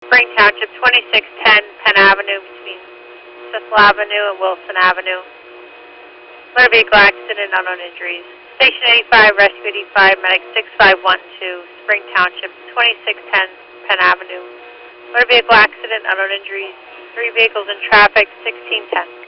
Spring Township, 2610 Penn Avenue between Cecil Avenue and Wilson Avenue. Motor vehicle accident, unknown injuries. Station 85, Rescue 85, Medic 6512, Spring Township, 2610 Penn Avenue. Motor vehicle accident, unknown injuries. 3 vehicles in traffic, 1610.